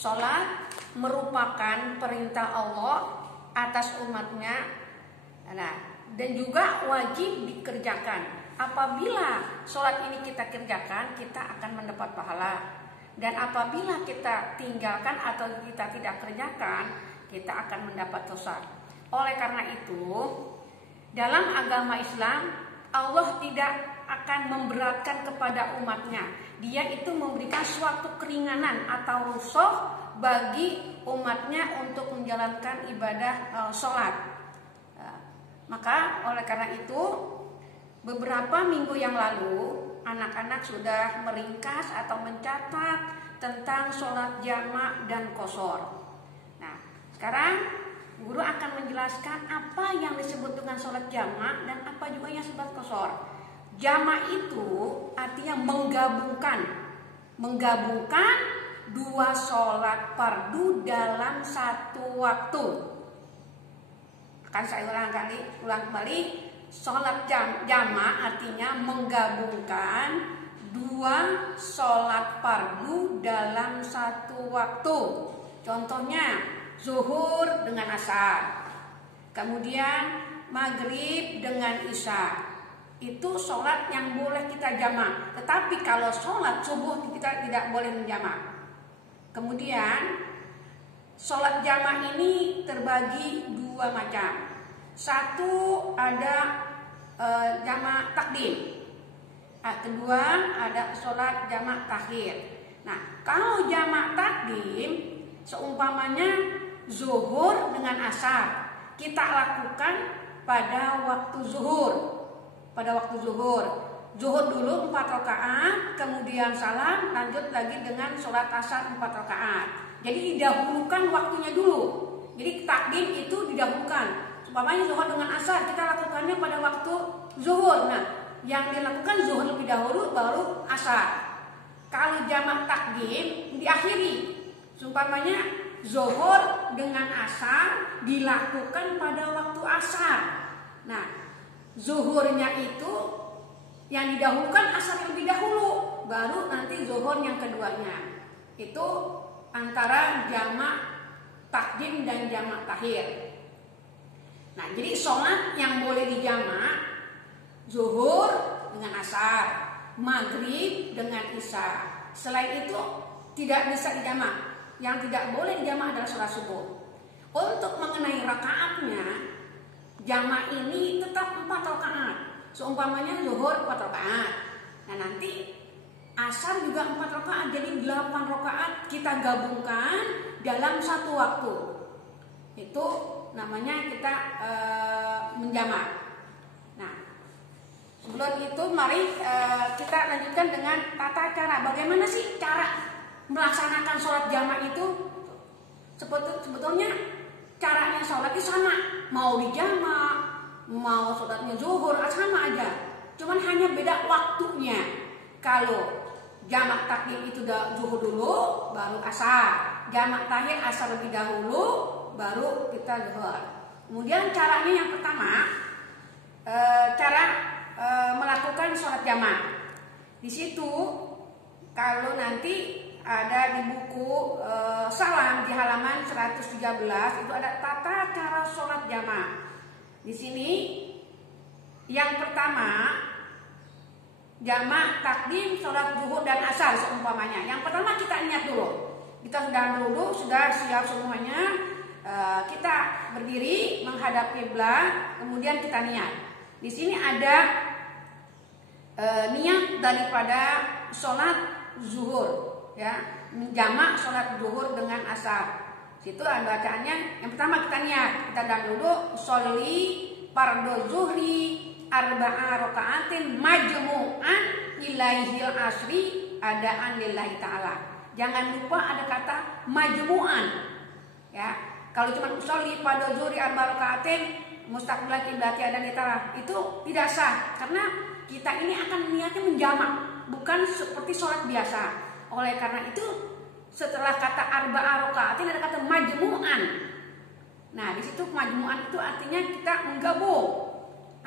Sholat merupakan perintah Allah atas umatnya, dan juga wajib dikerjakan. Apabila sholat ini kita kerjakan, kita akan mendapat pahala. Dan apabila kita tinggalkan atau kita tidak kerjakan, kita akan mendapat dosa. Oleh karena itu, dalam agama Islam, Allah tidak akan memberatkan kepada umatnya. Dia itu memberikan suatu keringanan atau rukhsah bagi umatnya untuk menjalankan ibadah sholat. Maka oleh karena itu, beberapa minggu yang lalu anak-anak sudah meringkas atau mencatat tentang sholat jamak dan qashar. Nah, sekarang guru akan menjelaskan apa yang disebut dengan sholat jamak dan apa juga yang disebut qashar. Jamak itu artinya menggabungkan dua sholat fardu dalam satu waktu. Akan saya ulang kembali. Sholat jamak artinya menggabungkan dua sholat fardu dalam satu waktu. Contohnya zuhur dengan asar, kemudian maghrib dengan isya. Itu sholat yang boleh kita jamak. Tetapi kalau sholat subuh kita tidak boleh menjamak. Kemudian sholat jamak ini terbagi dua macam. Satu ada jamak takdim. Kedua ada sholat jamak takhir. Nah, kalau jamak takdim seumpamanya zuhur dengan asar, kita lakukan pada waktu zuhur. Zuhur dulu 4 rakaat, kemudian salam, lanjut lagi dengan sholat asar 4 rakaat. Jadi didahulukan waktunya dulu. Jadi takdim itu didahulukan. Umpamanya zuhur dengan asar, kita lakukannya pada waktu zuhur. Nah, yang dilakukan zuhur lebih dahulu, baru asar. Kalau jamak takdim diakhiri. Umpamanya zuhur dengan asar dilakukan pada waktu asar. Nah, zuhurnya itu yang didahulukan, asar yang lebih dahulu, baru nanti zuhur yang keduanya. Itu antara jamak takdim dan jamak takhir. Nah, jadi sholat yang boleh dijamak zuhur dengan asar, maghrib dengan isya. Selain itu tidak bisa dijamak. Yang tidak boleh dijamak adalah sholat subuh. Untuk mengenai rakaatnya, jamak ini tetap 4 rakaat. Seumpamanya zuhur 4 rakaat. Nah, nanti asar juga 4 rakaat, jadi 8 rakaat kita gabungkan dalam satu waktu. Itu namanya kita menjamak. Nah, sebelum itu mari kita lanjutkan dengan tata cara. Bagaimana sih cara melaksanakan sholat jamak itu? Sebetulnya caranya sholat itu sama, mau dijamak, mau sholatnya zuhur, sama aja. Cuman hanya beda waktunya. Kalau jamak takdim itu zuhur dulu, baru asar. Jamak takhir asar lebih dahulu, baru kita zuhur. Kemudian caranya yang pertama, cara melakukan sholat jamak. Di situ kalau nanti ada di buku salam di halaman 113 itu ada tata cara sholat jamak. Di sini yang pertama jamak takdim sholat zuhur dan asar seumpamanya. Yang pertama kita niat dulu. Kita sudah siap semuanya. Kita berdiri menghadap kiblat, kemudian kita niat. Di sini ada niat daripada sholat zuhur, ya, menjamak sholat zuhur dengan asar. Situ ada bacaannya. Yang pertama kita niat, kita dulu sholli fardu zuhri arba'a raka'atin majmu'an ilaihil asri adaan lillahi ta'ala. Jangan lupa ada kata majmu'an, ya. Kalau cuma sholli fardu zuhri arba'a raka'atin mustaqbilan qiblati adaan lillahi ta'ala, itu tidak sah karena kita ini akan niatnya menjamak, bukan seperti sholat biasa. Oleh karena itu setelah kata arba'a raka'atin ada kata majmu'an. Nah, di situ majmu'an itu artinya kita menggabung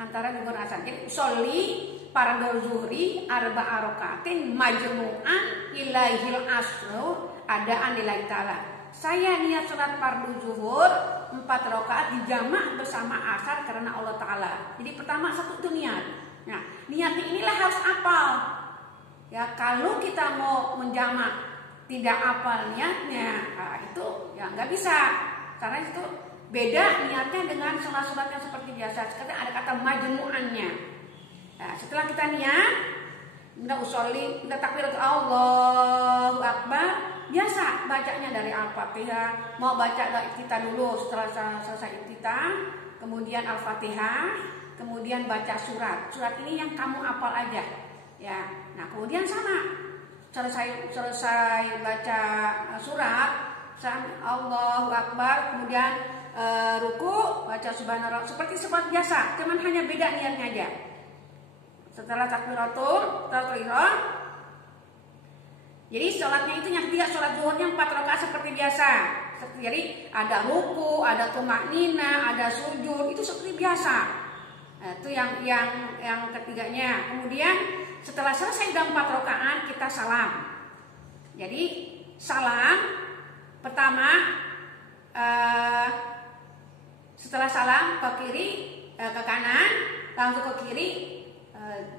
antara zuhur dan asar. Jadi sholli fardu zuhri arba'a raka'atin majmu'an ilaihil asru adaan lillahi ta'ala. Saya niat sholat fardu zuhur 4 rakaat dijamak bersama asar karena Allah Ta'ala. Jadi pertama satu itu niat. Nah, niatnya inilah harus apal. Ya, kalau kita mau menjamak tidak apal niatnya, nah, itu ya nggak bisa. Karena itu beda niatnya dengan sholat-sholat yang seperti biasa. Sekarang ada kata majmu'annya. Nah, setelah kita niat, kita usolli, kita takbiratul Allahu Akbar, biasa bacanya dari Al-Fatihah. Mau baca kita dulu setelah selesai iftitah, kemudian Al-Fatihah, kemudian baca surat. Surat ini yang kamu hafal aja. Ya. Nah, kemudian sama. Selesai baca surat, Allahu Akbar, kemudian ruku, baca subhanallah seperti biasa, cuman hanya beda niatnya aja. Setelah takbiratul ihram, jadi sholatnya itu yang tidak sholat zuhurnya 4 rakaat seperti biasa. Jadi ada ruku, ada tumaknina, ada sujud, itu seperti biasa. Nah, itu yang ketiganya. Kemudian setelah selesai dalam 4 rakaat kita salam. Jadi salam pertama setelah salam ke kiri, ke kanan, langsung ke kiri.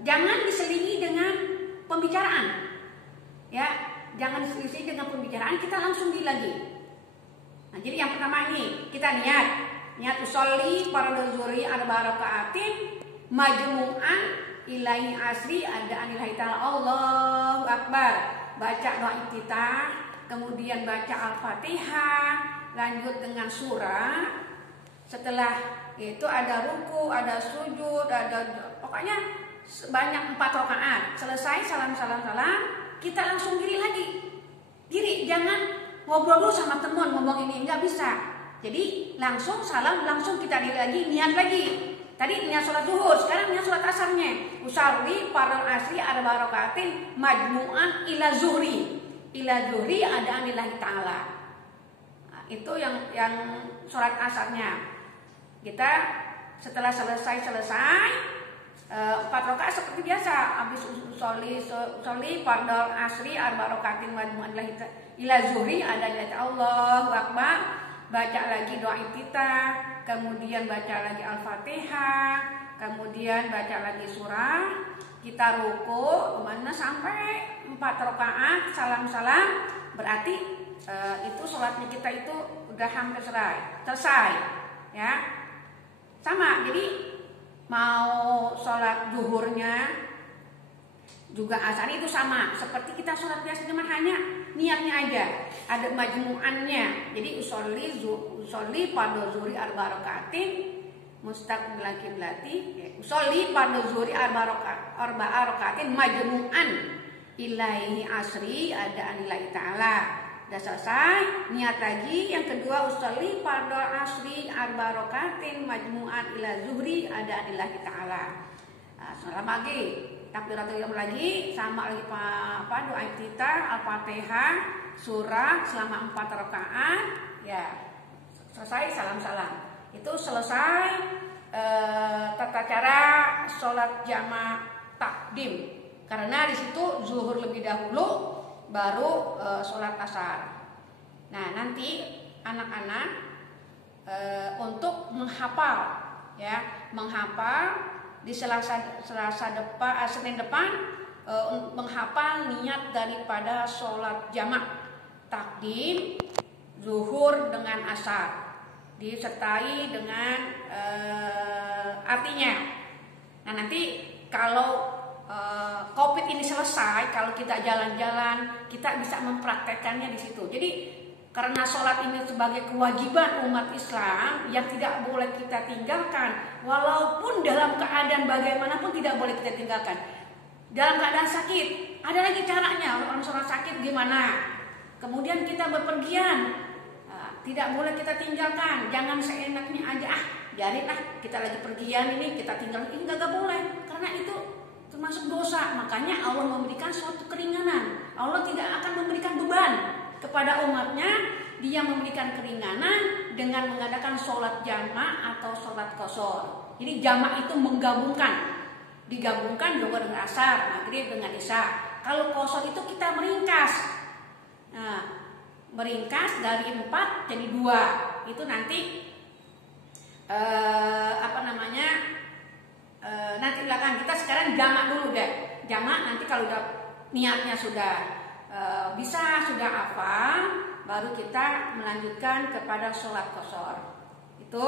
Jangan diselingi dengan pembicaraan, ya, jangan diselingi dengan pembicaraan. Kita langsung lagi. Nah, jadi yang pertama ini kita niat usolli fardu zuhri 4 rakaatin majmu'an ilahi asri ada anilahi ta'ala Allahu Akbar, baca doa iftitah, kemudian baca Al-Fatihah, lanjut dengan surah. Setelah itu ada ruku, ada sujud, pokoknya sebanyak 4 rakaat. Selesai salam, kita langsung diri lagi. Diri, jangan ngobrol dulu sama teman, ngomong ini nggak bisa. Jadi langsung salam, langsung kita diri lagi, niat lagi. Tadi niat sholat zuhur, sekarang niat sholat asarnya. Usalli fardhu asri 4 rakaatin majmu'an ila zuhri. Ila zuhri ada anillahi ta'ala. Nah, itu yang sholat asarnya. Kita setelah selesai 4 rakaat seperti biasa. Habis usolli fardhu asri 4 rakaatin majmu'an ila zuhri ada anillahi Allahu Akbar, baca lagi doa iftitah, kemudian baca lagi Al-Fatihah, kemudian baca lagi surah, kita ruku kemana sampai 4 rakaat, salam, berarti itu sholatnya kita itu udah hampir selesai, ya. Sama, jadi mau sholat zuhurnya juga asar itu sama, seperti kita sholat biasa, cuma hanya niatnya aja, ada majmu'annya. Jadi usolli fardhu zuhri 4 rakaatin mustaqbil qiblati, usolli fardhu zuhri 4 rakaatin majmu'an ilaihi asri ada anillahi ta'ala. Udah selesai, niat lagi. Yang kedua usolli fardhu asri 4 rakaatin majmu'an ila zuhri ada anillahi ta'ala. Nah, salam lagi, takbiratul ihram lagi, sama lagi doa iftitah, Al-Fatihah, surah selama 4 rakaat, ya. Selesai salam. Itu selesai tata cara sholat jamaah takdim. Karena di situ zuhur lebih dahulu, baru sholat asar. Nah, nanti anak-anak untuk menghafal, ya, di Senin depan menghafal niat daripada sholat jamak takdim zuhur dengan asar, disertai dengan artinya. Nah, nanti kalau COVID ini selesai, kalau kita jalan-jalan, kita bisa mempraktekkannya di situ. Jadi karena sholat ini sebagai kewajiban umat Islam yang tidak boleh kita tinggalkan, walaupun dalam keadaan bagaimanapun tidak boleh kita tinggalkan. Dalam keadaan sakit, ada lagi caranya. Orang sholat sakit gimana? Kemudian kita bepergian, tidak boleh kita tinggalkan. Jangan seenaknya aja, biarinlah kita lagi pergian ini kita tinggal, ini nggak boleh, karena itu termasuk dosa. Makanya Allah memberikan suatu keringanan. Allah tidak akan memberikan beban kepada umatnya. Dia memberikan keringanan dengan mengadakan sholat jamak atau sholat qashar. Jadi jamak itu digabungkan juga dengan asar, maghrib dengan isya. Kalau qashar itu kita meringkas. Nah, meringkas dari 4 jadi 2. Itu nanti nanti belakang. Kita sekarang jamak dulu deh. Jamak nanti kalau udah niatnya sudah bisa, sudah hafal, baru kita melanjutkan kepada sholat qashar. Itu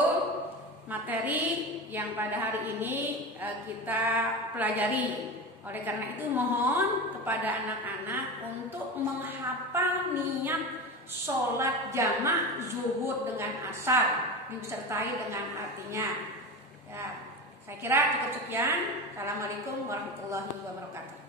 materi yang pada hari ini kita pelajari. Oleh karena itu mohon kepada anak-anak untuk menghafal niat sholat jamak zuhur dengan asar disertai dengan artinya. Ya, saya kira cukup sekian. Assalamualaikum warahmatullahi wabarakatuh.